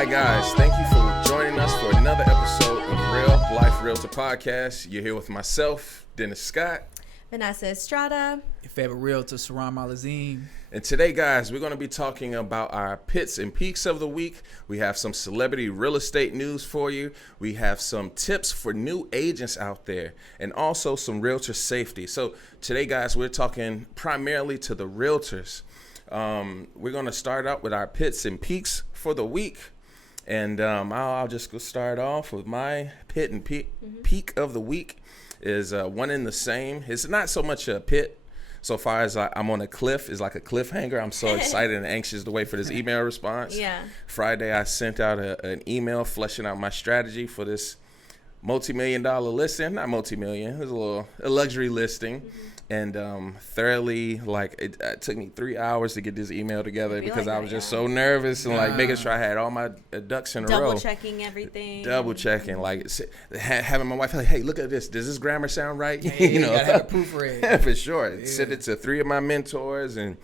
Hi guys, thank you for joining us for another episode of Real Life Realtor Podcast. You're here with myself, Dennis.scott. Vanessa Estrada. Your favorite realtor, Sirrom Alizem. And today, guys, we're going to be talking about our pits and peaks of the week. We have some celebrity real estate news for you. We have some tips for new agents out there and also some realtor safety. So today, guys, we're talking primarily to the realtors. We're going to start out with our pits and peaks for the week. And I'll just go start off with my pit and peak of the week is one in the same. It's not so much a pit. So far as I'm on a cliff, it's like a cliffhanger. I'm so excited and anxious to wait for this email response. Yeah. Friday, I sent out an email fleshing out my strategy for this multi-million-dollar listing. Not multi-million. It was a luxury listing. And thoroughly, it took me 3 hours to get this email together because I was just so nervous and making sure I had all my ducks in a row. Double checking everything. Having my wife hey, look at this. Does this grammar sound right? Yeah, you gotta have a proofread. Yeah, for sure. Yeah. Sent it to 3 of my mentors, and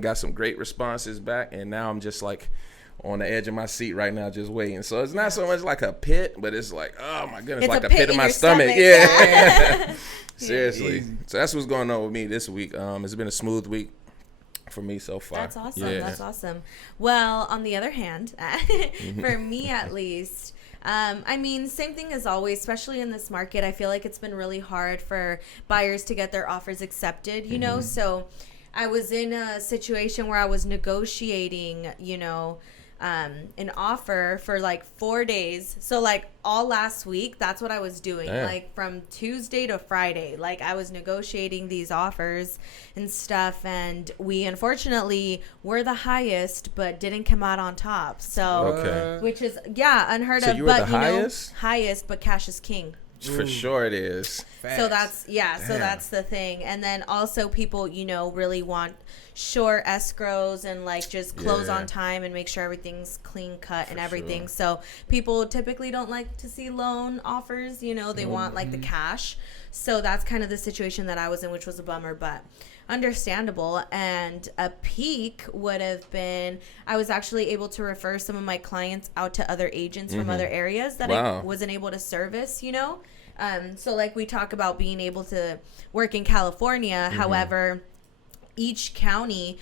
got some great responses back. And now I'm just on the edge of my seat right now, just waiting. So it's not so much like a pit, but it's like, oh my goodness, it's like a the pit of my stomach. Yeah. Seriously. Easy. So that's what's going on with me this week. It's been a smooth week for me so far. That's awesome. Yeah. That's awesome. Well, on the other hand, for me at least, same thing as always, especially in this market. I feel like it's been really hard for buyers to get their offers accepted, So I was in a situation where I was negotiating, an offer for 4 days. So all last week, that's what I was doing. Damn. From Tuesday to Friday, I was negotiating these offers and stuff. And we unfortunately were the highest, but didn't come out on top. So, which is, unheard of. So you were the highest? Highest, but cash is king. For sure it is. Facts. So that's the thing. And then also people, really want short escrows and just close on time and make sure everything's clean cut and everything. Sure. So people typically don't like to see loan offers, they want the cash. So that's kind of the situation that I was in, which was a bummer, but understandable. And a peak would have been, I was actually able to refer some of my clients out to other agents from other areas that I wasn't able to service, So we talk about being able to work in California. However, each county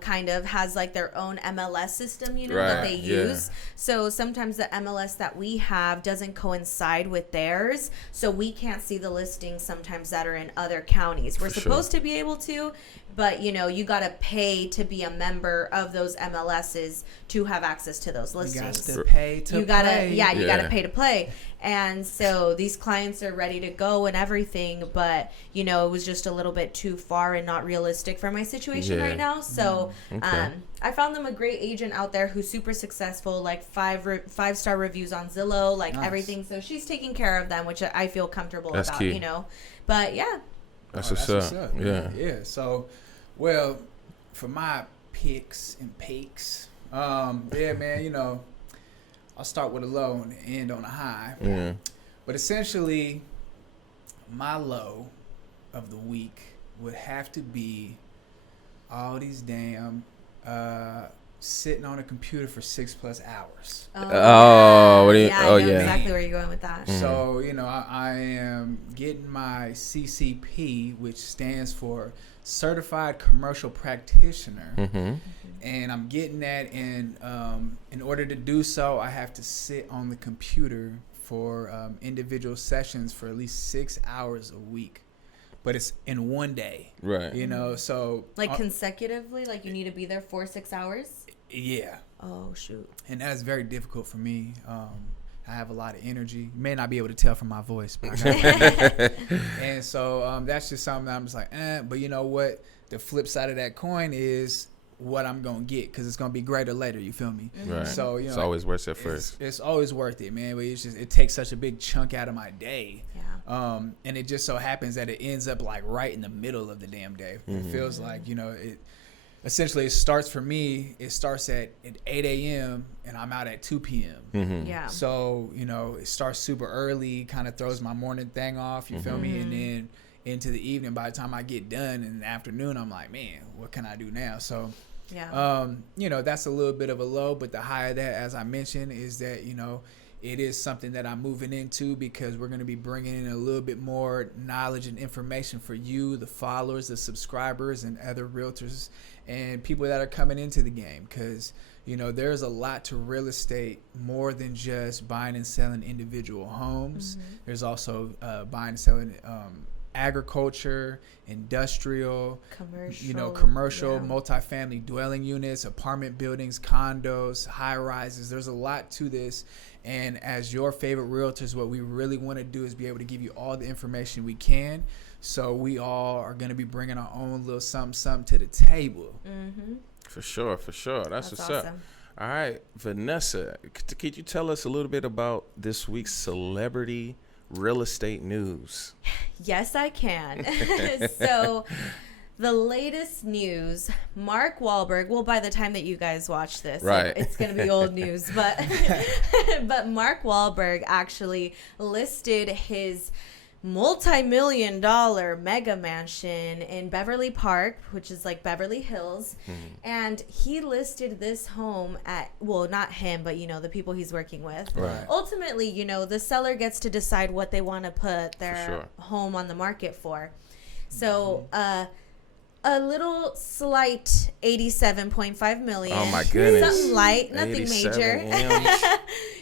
kind of has their own MLS system, that they use. So sometimes the MLS that we have doesn't coincide with theirs. So we can't see the listings sometimes that are in other counties. We're supposed to be able to, but you got to pay to be a member of those MLSs to have access to those listings. You got to pay to play. You got to pay to play. And so these clients are ready to go and everything, but it was just a little bit too far and not realistic for my situation right now. So I found them a great agent out there who's super successful, 5-star reviews on Zillow, nice. Everything. So she's taking care of them, which I feel comfortable That's about, key. But yeah. That's what's up. Yeah. Yeah. So, well, for my picks and peaks, man, I'll start with a low and end on a high. Yeah. But essentially, my low of the week would have to be all these damn sitting on a computer for 6+ hours. I know yeah. exactly where you're going with that. So, I am getting my CCP, which stands for Certified Commercial Practitioner. And I'm getting that, and in order to do so, I have to sit on the computer for individual sessions for at least 6 hours a week. But it's in one day. Right. So... consecutively? You need to be there for 6 hours? Yeah. Oh, shoot. And that's very difficult for me. I have a lot of energy. You may not be able to tell from my voice, but and so that's just something that I'm just but you know what? The flip side of that coin is what I'm gonna get, because it's gonna be greater later. You feel me? Right. So it's always worth it first. It's always worth it, man. But it takes such a big chunk out of my day. Yeah. And it just so happens that it ends up right in the middle of the damn day. It feels like it. Essentially, it starts for me. It starts at 8 a.m. and I'm out at 2 p.m. Yeah. So it starts super early, kind of throws my morning thing off. You feel me? And then into the evening, by the time I get done in the afternoon, I'm like, man, what can I do now? So Yeah. That's a little bit of a low, but the high of that, as I mentioned, is that, it is something that I'm moving into because we're going to be bringing in a little bit more knowledge and information for you, the followers, the subscribers, and other realtors and people that are coming into the game. Because, there's a lot to real estate more than just buying and selling individual homes. Mm-hmm. There's also buying and selling agriculture, industrial, commercial, multifamily dwelling units, apartment buildings, condos, high rises. There's a lot to this. And as your favorite realtors, what we really want to do is be able to give you all the information we can. So we all are going to be bringing our own little something to the table. Mm-hmm. For sure. That's what's awesome. Up. All right, Vanessa, could you tell us a little bit about this week's celebrity real estate news? Yes, I can. So the latest news, Mark Wahlberg, well, by the time that you guys watch this, right, it's going to be old news, but Mark Wahlberg actually listed his multi-million-dollar mega mansion in Beverly Park, which is like Beverly Hills. Mm-hmm. And he listed this home at, well, not him, but, the people he's working with. Right. Ultimately, the seller gets to decide what they want to put their home on the market for. So, a little slight $87.5 million. Oh, my goodness. Something light, nothing major.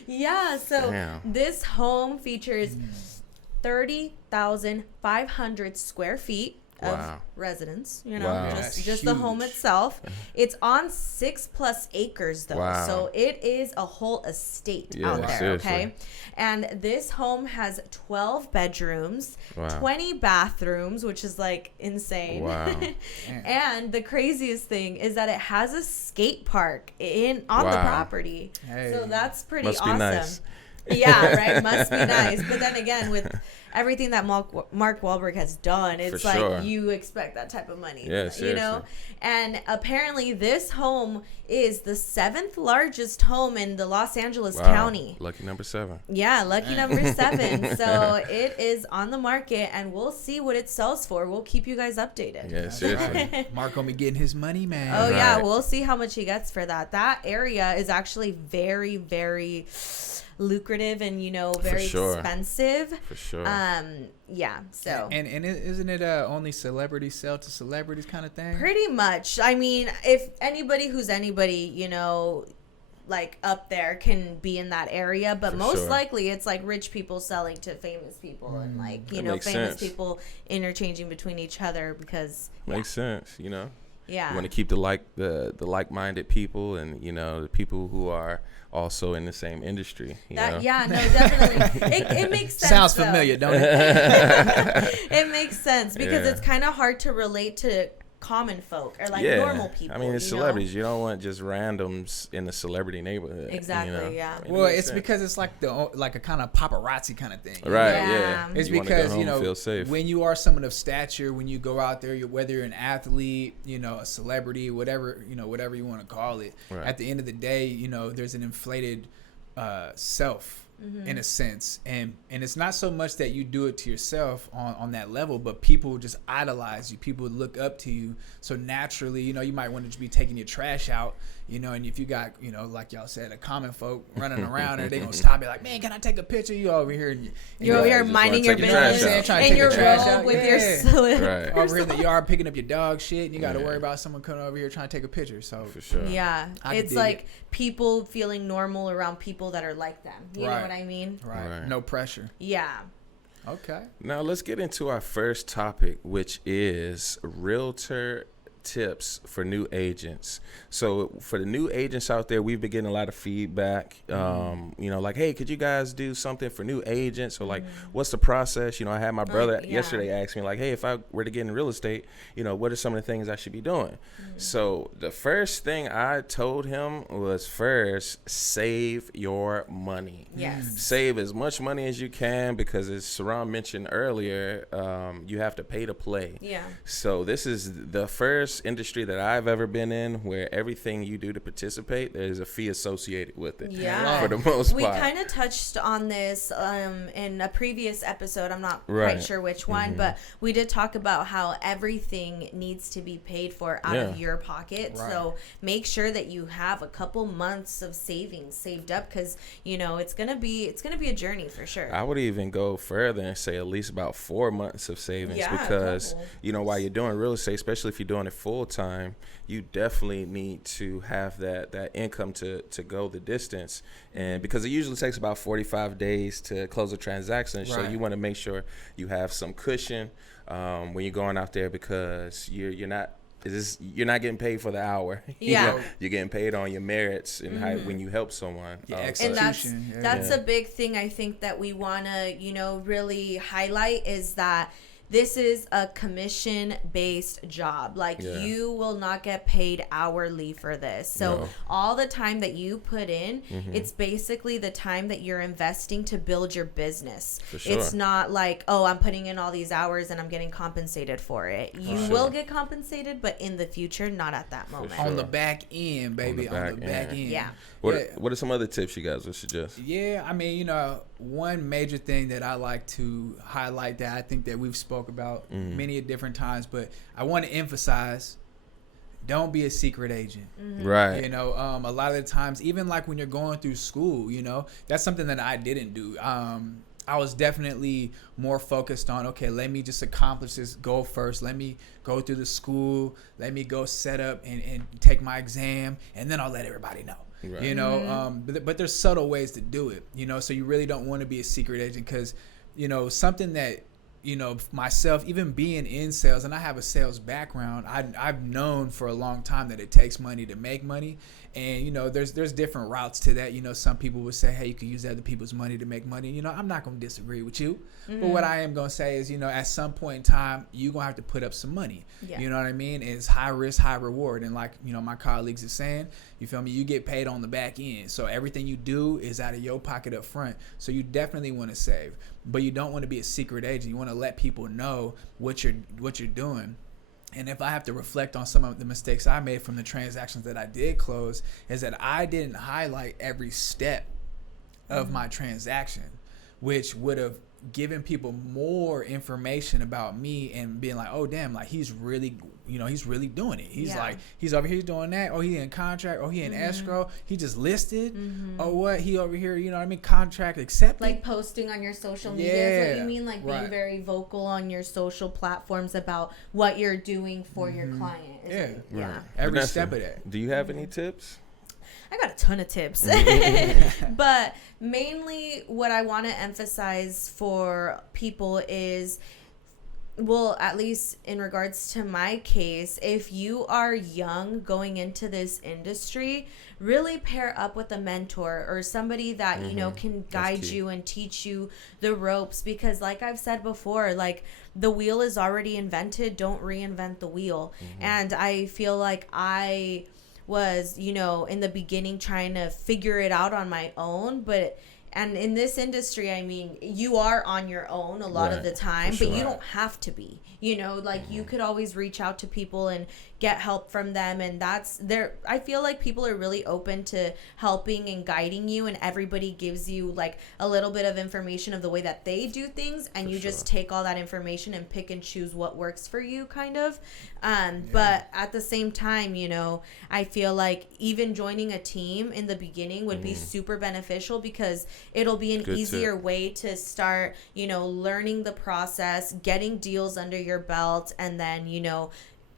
Yeah, so Damn. This home features 30,500 square feet of residence, just the home itself. It's on 6+ acres though. Wow. So it is a whole estate out there. Seriously. Okay. And this home has 12 bedrooms, 20 bathrooms, which is like insane. Wow. And the craziest thing is that it has a skate park on the property. Hey. So that's pretty Must awesome. Be nice. Yeah, right. Must be nice. But then again, with everything that Mark Wahlberg has done, it's you expect that type of money. Yeah, seriously. And apparently this home is the 7th largest home in the Los Angeles County. Lucky number 7. Yeah, lucky number 7. So it is on the market, and we'll see what it sells for. We'll keep you guys updated. Yeah, seriously. Mark gonna be getting his money, man. Oh, yeah, we'll see how much he gets for that. That area is actually very, very lucrative and very expensive. For sure. So and isn't it only celebrities sell to celebrities kind of thing? Pretty much. I mean, if anybody who's anybody, like up there can be in that area, but most likely it's like rich people selling to famous people and like famous people interchanging between each other because makes sense. Yeah. You want to keep the like-minded people and the people who are also in the same industry. Yeah, no, definitely. It makes sense. Sounds familiar, don't it? It makes sense because it's kind of hard to relate to common folk or like normal people. I mean, it's celebrities. You don't want just randoms in the celebrity neighborhood. Exactly. Yeah. Well, it's because it's like a kind of paparazzi kind of thing. Right. Yeah. It's because feel safe. When you are someone of stature, when you go out there, whether you're an athlete, a celebrity, whatever you want to call it. Right. At the end of the day, there's an inflated self. Mm-hmm. In a sense, and it's not so much that you do it to yourself on that level, but people just idolize you. People look up to you. So naturally, you might want to be taking your trash out, and if you got, like y'all said, a common folk running around and they gonna stop you like, man, can I take a picture? You over here, you're over here minding your business and your robe with your slip. Over here in the yard picking up your dog shit, and you got to worry about someone coming over here trying to take a picture. So for sure, it's like people feeling normal around people that are like them. You know what I mean? Right. No pressure. Yeah. Okay. Now let's get into our first topic, which is realtor tips for new agents. So for the new agents out there, we've been getting a lot of feedback, like, hey, could you guys do something for new agents, or like what's the process? I had my brother yesterday ask me like, hey, if I were to get in real estate, what are some of the things I should be doing? So the first thing I told him was, first, save your money. Yes. Save as much money as you can, because as Sirrom mentioned earlier, you have to pay to play. Yeah. So this is the first first industry that I've ever been in where everything you do to participate, there's a fee associated with it. Yeah. For the most We part. kind of touched on this in a previous episode. I'm not Right. quite sure which one, but we did talk about how everything needs to be paid for out of your pocket. Right. So make sure that you have a couple months of savings saved up, because it's gonna be a journey for sure. I would even go further and say at least about 4 months of savings, Yeah, because couple. while you're doing real estate, especially if you're doing it full time, you definitely need to have that income to go the distance, and because it usually takes about 45 days to close a transaction, so Right. you want to make sure you have some cushion when you're going out there, because you're not getting paid for the hour. Yeah. You're getting paid on your merits and how, when you help someone. Yeah, And execution. that's a big thing I think that we want to really highlight, is that this is a commission-based job. Like, you will not get paid hourly for this. So all the time that you put in, it's basically the time that you're investing to build your business. For sure. It's not like, oh, I'm putting in all these hours and I'm getting compensated for it. You will get compensated, but in the future, not at that moment. On the back end, baby. On the back end. Yeah. What are some other tips you guys would suggest? Yeah, I mean, one major thing that I like to highlight that I think that we've spoke about many different times, but I want to emphasize, don't be a secret agent. Right. A lot of the times, even like when you're going through school, that's something that I didn't do. I was definitely more focused on, okay, let me just accomplish this goal first. Let me go through the school. Let me go set up and take my exam, and then I'll let everybody know. Right. But there's subtle ways to do it, so you really don't want to be a secret agent, because, something that, myself, even being in sales, and I have a sales background, I've known for a long time that it takes money to make money. And, there's different routes to that. Some people would say, hey, you can use other people's money to make money. I'm not going to disagree with you. But what I am going to say is, at some point in time, you're going to have to put up some money. Yeah. You know what I mean? It's high risk, high reward. And like, my colleagues are saying, you feel me? You get paid on the back end. So everything you do is out of your pocket up front. So you definitely want to save. But you don't want to be a secret agent. You want to let people know what you're doing. And if I have to reflect on some of the mistakes I made from the transactions that I did close, is that I didn't highlight every step of my transaction, which would have given people more information about me and being like, oh, damn, like he's really doing it. He's like, he's over here doing that. Oh, he in contract. Oh, he in escrow. He just listed. Oh, what? He over here, contract accepted. Like posting on your social media is what you mean? Like being very vocal on your social platforms about what you're doing for your client. Yeah. Every Vanessa, step of that. Do you have any tips? I got a ton of tips. But mainly what I want to emphasize for people is, well, at least in regards to my case, if you are young going into this industry, really pair up with a mentor or somebody that, can guide you and teach you the ropes. Because like I've said before, like the wheel is already invented. Don't reinvent the wheel. And I feel like I was, in the beginning trying to figure it out on my own, and in this industry, I mean, you are on your own a lot of the time, but you don't have to be, you could always reach out to people and get help from them. And that's there. I feel like people are really open to helping and guiding you, and everybody gives you like a little bit of information of the way that they do things. And you just take all that information and pick and choose what works for you kind of. But at the same time, I feel like even joining a team in the beginning would be super beneficial, because it'll be an easier way to start, learning the process, getting deals under your belt, and then,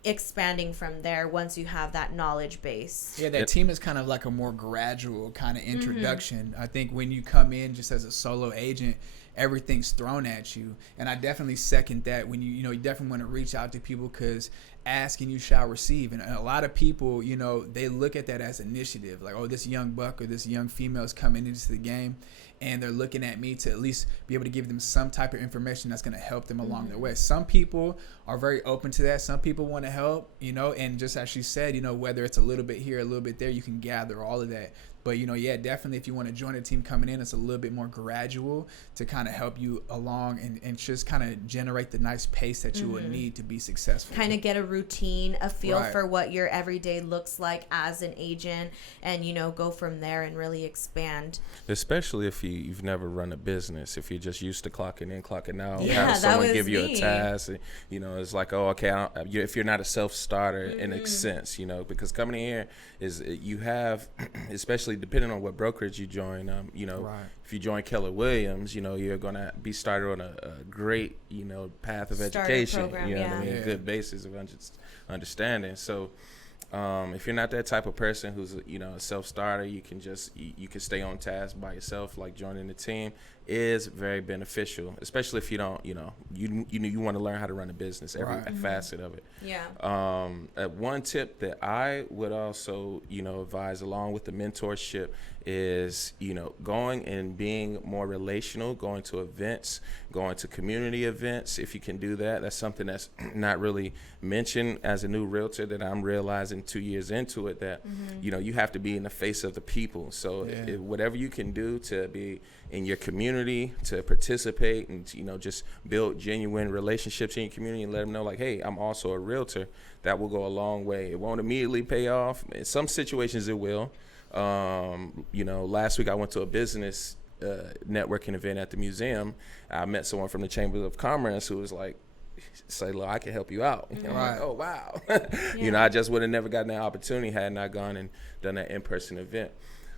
expanding from there once you have that knowledge base. Yeah, that team is kind of like a more gradual kind of introduction. I think when you come in just as a solo agent, everything's thrown at you. And I definitely second that. When you definitely want to reach out to people, because ask and you shall receive. And a lot of people, they look at that as initiative. Like, oh, this young buck or this young female is coming into the game, and they're looking at me to at least be able to give them some type of information that's going to help them along their way. Some people are very open to that. Some people want to help, and just as she said, whether it's a little bit here, a little bit there, you can gather all of that. But, definitely if you want to join a team coming in, it's a little bit more gradual to kind of help you along and just kind of generate the nice pace that you would need to be successful. Kind of get a routine, a feel for what your everyday looks like as an agent, and, go from there and really expand. Especially if you've never run a business, if you're just used to clocking in, clocking out, Yeah, having someone give me. you a task, it's like, oh, okay, if you're not a self-starter in a sense, because coming in here is you have, especially depending on what brokerage you join, if you join Keller Williams, you're going to be started on a great, path of education, program, what I mean, good basis of understanding. So if you're not that type of person who's a self-starter, you can stay on task by yourself. Like joining the team is very beneficial, especially if you don't you want to learn how to run a business, every facet of it. One tip that I would also advise along with the mentorship is going and being more relational, going to events, going to community events. If you can do that, that's something that's not really mentioned as a new realtor that I'm realizing 2 years into it, that you have to be in the face of the people. So whatever you can do to be in your community, to participate and just build genuine relationships in your community and let them know like, hey, I'm also a realtor, that will go a long way. It won't immediately pay off. In some situations it will. Last week I went to a business networking event at the museum. I met someone from the Chamber of Commerce who was like, say, look, I can help you out. I'm like, oh, wow. I just would have never gotten that opportunity had not gone and done that in-person event.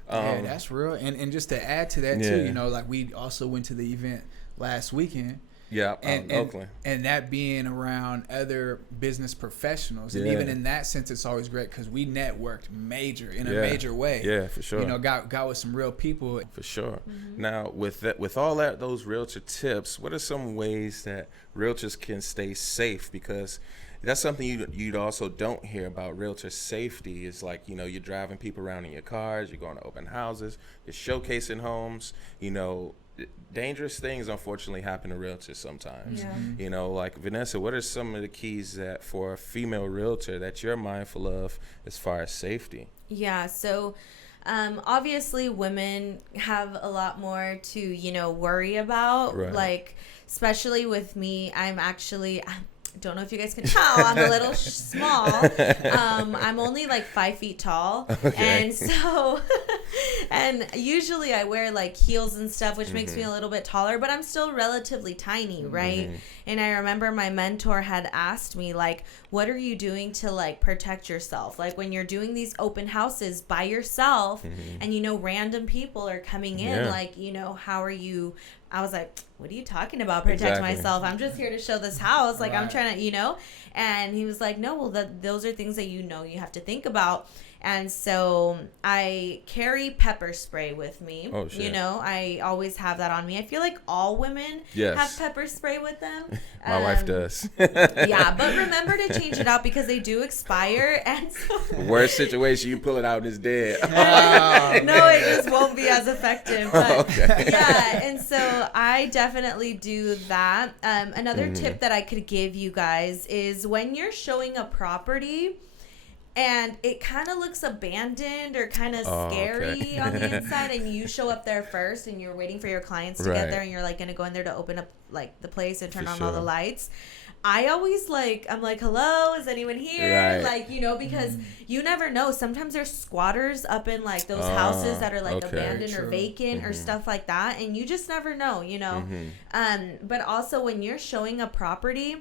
That's real. And just to add to that too, like we also went to the event last weekend. And Oakland. And that being around other business professionals. And even in that sense, it's always great because we networked in a major way. Yeah, for sure. Got with some real people. For sure. Now, with all those realtor tips, what are some ways that realtors can stay safe? Because that's something you'd also don't hear about. Realtor safety is like, you're driving people around in your cars, you're going to open houses, you're showcasing homes, dangerous things unfortunately happen to realtors sometimes. Like Vanessa, what are some of the keys that for a female realtor that you're mindful of as far as safety? So obviously women have a lot more to worry about, like especially with me. I don't know if you guys can tell, I'm a little small. I'm only like 5 feet tall. And so, and usually I wear like heels and stuff, which makes me a little bit taller, but I'm still relatively tiny, right? And I remember my mentor had asked me like, what are you doing to like protect yourself? Like when you're doing these open houses by yourself and random people are coming in, like, how are you? I was like, what are you talking about? Protect myself. I'm just here to show this house. Like I'm trying to, and he was like, no, well, those are things that you have to think about. And so I carry pepper spray with me. Oh, shit. I always have that on me. I feel like all women have pepper spray with them. My wife does. But remember to change it out because they do expire. And so worst situation, you pull it out and it's dead. No, it just won't be as effective. But and so I definitely do that. Another tip that I could give you guys is when you're showing a property and it kind of looks abandoned or kind of scary on the inside, and you show up there first and you're waiting for your clients to get there, and you're like going to go in there to open up like the place and turn on all the lights. I always I'm like, hello, is anyone here? Like, because you never know. Sometimes there's squatters up in like those houses that are like abandoned or vacant or stuff like that. And you just never know, But also when you're showing a property,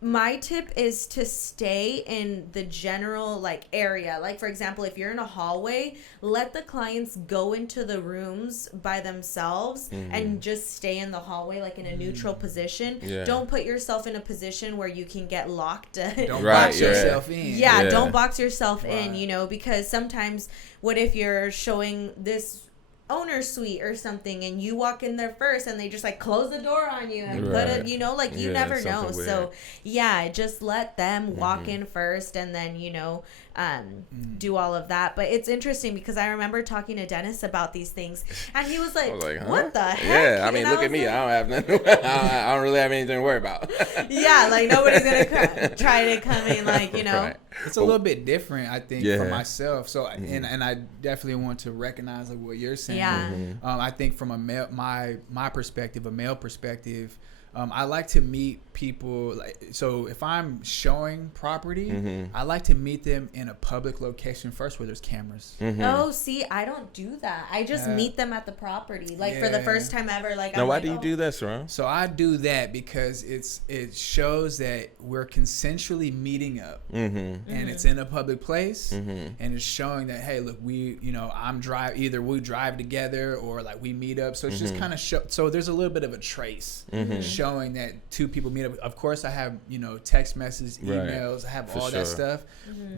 my tip is to stay in the general like area. Like for example, if you're in a hallway, let the clients go into the rooms by themselves and just stay in the hallway like in a neutral position. Don't put yourself in a position where you can get locked. Don't box yourself in. Don't box yourself in, because sometimes what if you're showing this owner's suite or something, and you walk in there first and they just like close the door on you and put it, you know, like you never know. Weird. So yeah, just let them walk in first and then, you know, do all of that. But it's interesting because I remember talking to Dennis about these things and he was like, huh? What the heck? Yeah, I mean, look at me. I don't have nothing. I don't really have anything to worry about. Yeah, like nobody's gonna try to come in, like, you know. Right. It's a little bit different, I think, for myself. So, and I definitely want to recognize like what you're saying. Yeah. I think from a male, my perspective, a male perspective, I like to meet people. So if I'm showing property, I like to meet them in a public location first where there's cameras. Oh, see, I don't do that. I just meet them at the property, like for the first time ever. Like, now, why do you do that, Sirrom? So I do that because it shows that we're consensually meeting up, and it's in a public place, and it's showing that, hey, look, either we drive together or like we meet up. So it's just kind of so there's a little bit of a trace showing that two people meet up. Of course, I have, you know, text messages, emails, I have all that stuff,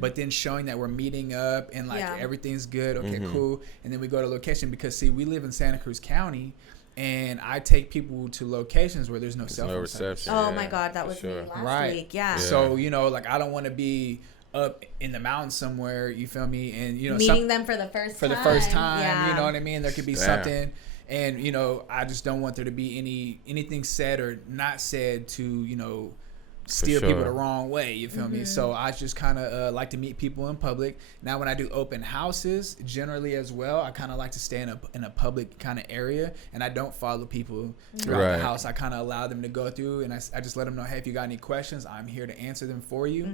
but then showing that we're meeting up and like everything's good. Okay, cool. And then we go to location because see, we live in Santa Cruz County. And I take people to locations where there's no cell phone reception. Oh my God, that was me last week. Yeah. So, you know, like I don't want to be up in the mountains somewhere, you feel me? And, you know, meeting them for the first time. You know what I mean? There could be something. And, you know, I just don't want there to be anything said or not said to, you know, steer people the wrong way, you feel me? So I just kind of like to meet people in public. Now when I do open houses, generally as well, I kind of like to stay in a public kind of area, and I don't follow people throughout the house. I kind of allow them to go through, and I just let them know, hey, if you got any questions, I'm here to answer them for you.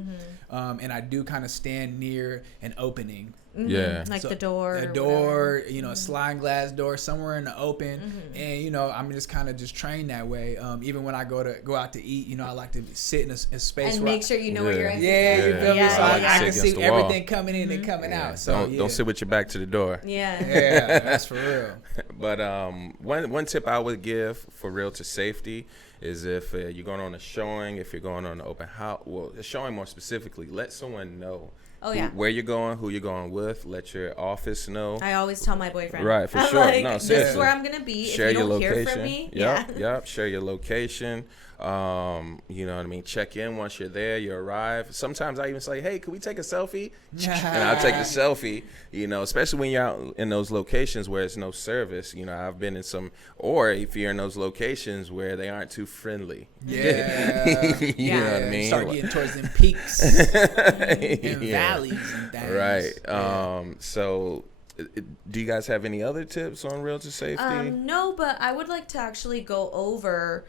And I do kind of stand near an opening. Like so the door. A door, you know, a sliding glass door somewhere in the open. And, you know, I'm just kind of just trained that way. Even when I go out to eat, you know, I like to sit in a space and make sure you know where you're at. You feel me? So I can see everything coming in and coming out. So don't sit with your back to the door. Yeah, that's for real. But one tip I would give for Realtor Safety is if you're going on a showing, if you're going on an open house, well, a showing more specifically, let someone know where you're going, who you're going with. Let your office know. I always tell my boyfriend. Right, for sure. Like, no, this is where I'm going to be. Share if you your don't location. hear from me. Yep. Share your location. You know what I mean? Check in once you're there, you arrive. Sometimes I even say, hey, can we take a selfie? And I'll take the selfie, you know, especially when you're out in those locations where it's no service. You know, I've been in or if you're in those locations where they aren't too friendly. You know what I mean? Start getting towards them peaks and valleys and things. Right. So do you guys have any other tips on Realtor Safety? No, but I would like to actually go over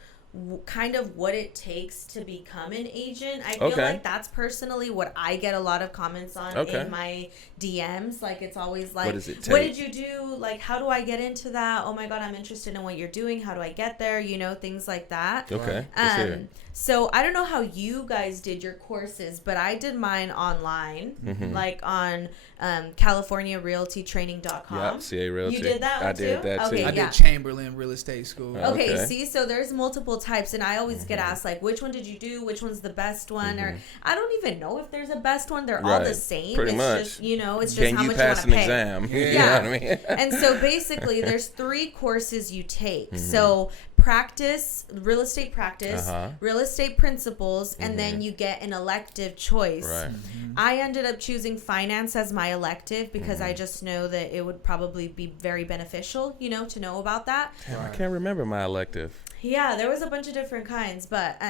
kind of what it takes to become an agent. I feel like that's personally what I get a lot of comments on in my DMs. Like, it's always like, what did you do? Like, how do I get into that? Oh my God, I'm interested in what you're doing. How do I get there? You know, things like that. Okay. So I don't know how you guys did your courses, but I did mine online, like on CaliforniaRealtyTraining.com. Yep, C.A.R. Realty. You did that one too? I did that too. I did Chamberlain Real Estate School. Okay, see, so there's multiple types, and I always get asked, like, which one did you do? Which one's the best one? Or I don't even know if there's a best one. They're all the same. Pretty much. Just, you know, it's just how much you want to pay. Can you pass an exam? Yeah. You know what I mean? And so basically, there's 3 courses you take. So real estate practice, real estate principles, and then you get an elective choice. Right. I ended up choosing finance as my elective because I just know that it would probably be very beneficial, you know, to know about that. I can't remember my elective. Yeah, there was a bunch of different kinds, but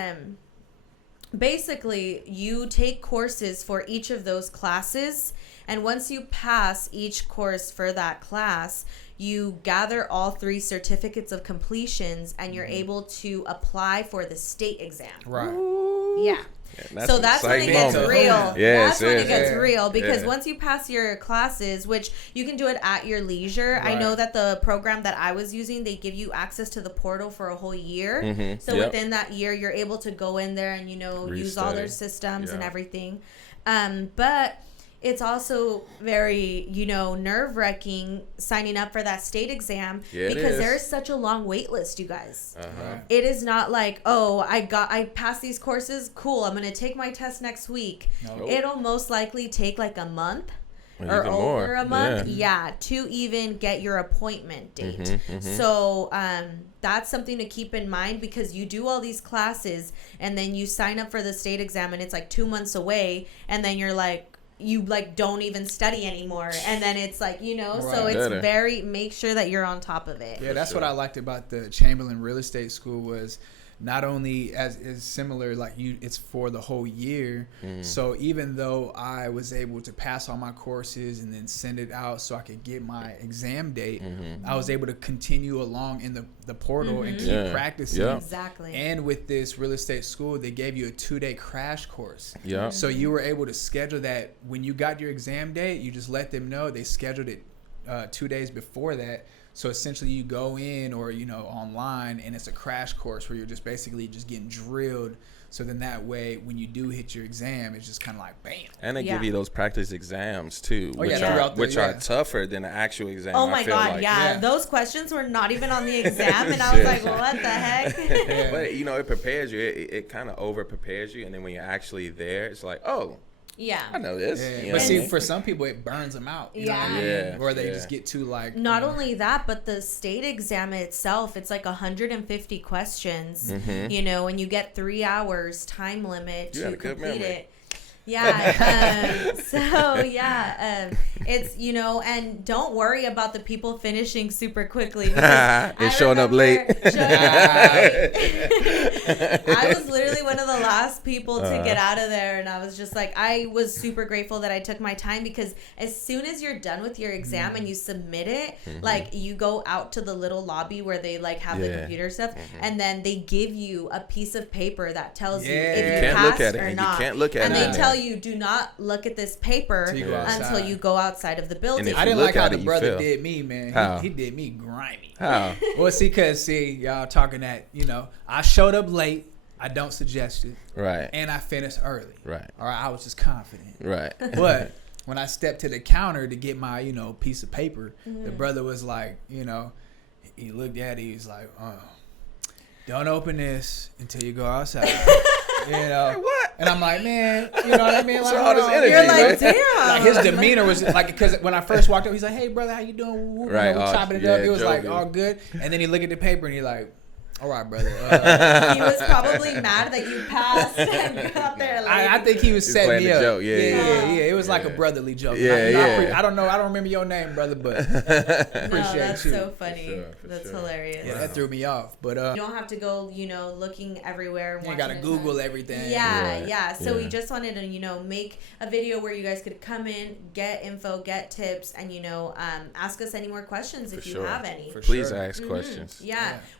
basically you take courses for each of those classes, and once you pass each course for that class, you gather all 3 certificates of completions, and you're able to apply for the state exam. Right. Yeah. So that's when it gets real. Yes, that's when it gets real, because once you pass your classes, which you can do it at your leisure. I know that the program that I was using, they give you access to the portal for a whole year. So within that year, you're able to go in there and, you know, use all their systems and everything. But it's also very, you know, nerve-wracking signing up for that state exam because there's such a long wait list, you guys. It is not like, oh, I passed these courses, cool, I'm going to take my test next week. Nope. It'll most likely take like a month. or Even over more. a month, to even get your appointment date. So that's something to keep in mind, because you do all these classes and then you sign up for the state exam and it's like 2 months away, and then you're like, you like don't even study anymore, and then it's like, you know, so it's make sure that you're on top of it. Yeah, that's what I liked about the Chamberlain Real Estate School, was not only as is similar, like it's for the whole year. So even though I was able to pass all my courses and then send it out so I could get my exam date, I was able to continue along in the portal and keep practicing. Exactly. And with this real estate school, they gave you a 2-day crash course. So you were able to schedule that when you got your exam date. You just let them know. They scheduled it 2 days before that. So essentially you go in, or, you know, online, and it's a crash course where you're just basically just getting drilled. So then that way, when you do hit your exam, it's just kind of like bam. And they give you those practice exams too, which are tougher than the actual exam. Oh my God, like. Those questions were not even on the exam, and I was like, what the heck? But, you know, it prepares you. It kind of over prepares you, and then when you're actually there, it's like, oh. Yeah, I know this. Yeah. But see, for some people, it burns them out. You know what I mean? Or they just get too like. Not only that, but the state exam itself, it's like 150 questions. You know, and you get 3 hours time limit to complete it. It's, you know, and don't worry about the people finishing super quickly. And showing up late. I was literally one of the last people to get out of there, and I was just like, I was super grateful that I took my time, because as soon as you're done with your exam and you submit it, like you go out to the little lobby where they like have the computer stuff, and then they give you a piece of paper that tells you if you passed or not. You can't look at it. And they tell you, do not look at this paper until you go outside of the building. I didn't like how the brother did me, man. He did me grimy. How? Well, because y'all talking that, you know, I showed up late. I don't suggest it. Right. And I finished early. Right. Or I was just confident. Right. But when I stepped to the counter to get my, you know, piece of paper, the brother was like, you know, he looked at it. He was like, don't open this until you go outside. You know, Hey, what? And I'm like, man, you know what I mean? Like, all this energy, You're like, damn. like his demeanor was like, because when I first walked up, he's like, hey brother, how you doing? You know, we chopping it up. It was like all good. And then he looked at the paper and he like, all right, brother. He was probably mad that you passed and got there late. I think he was setting me up. Joke. Yeah. It was like a brotherly joke. Yeah, I don't know. I don't remember your name, brother, but appreciate that's you. so funny. For That's sure. hilarious. Yeah, that threw me off. But you don't have to go, you know, looking everywhere. you gotta Google everything. So we just wanted to, you know, make a video where you guys could come in, get info, get tips, and, you know, ask us any more questions if you have any. Please ask questions.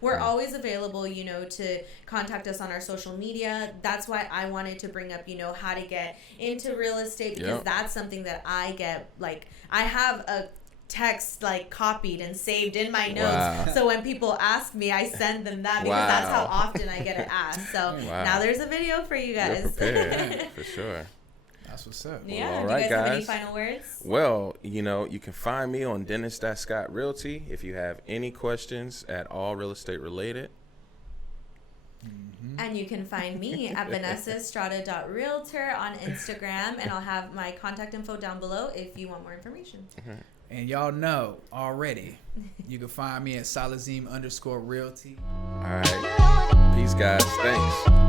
We're always available, you know, to contact us on our social media. That's why I wanted to bring up, you know, how to get into real estate, because that's something that I get, like, I have a text like copied and saved in my notes. So when people ask me, I send them that, because that's how often I get it asked. So now there's a video for you guys. You're prepared, for sure. That's what's up. Yeah. Well, all do right, you guys have any guys. final words? Well, you know, you can find me on dennis.scott realty if you have any questions at all real estate related. And you can find me at Vanessa Estrada.realtor on Instagram, and I'll have my contact info down below if you want more information. And y'all know already, you can find me at Alizem _realty. All right. Peace, guys. Thanks.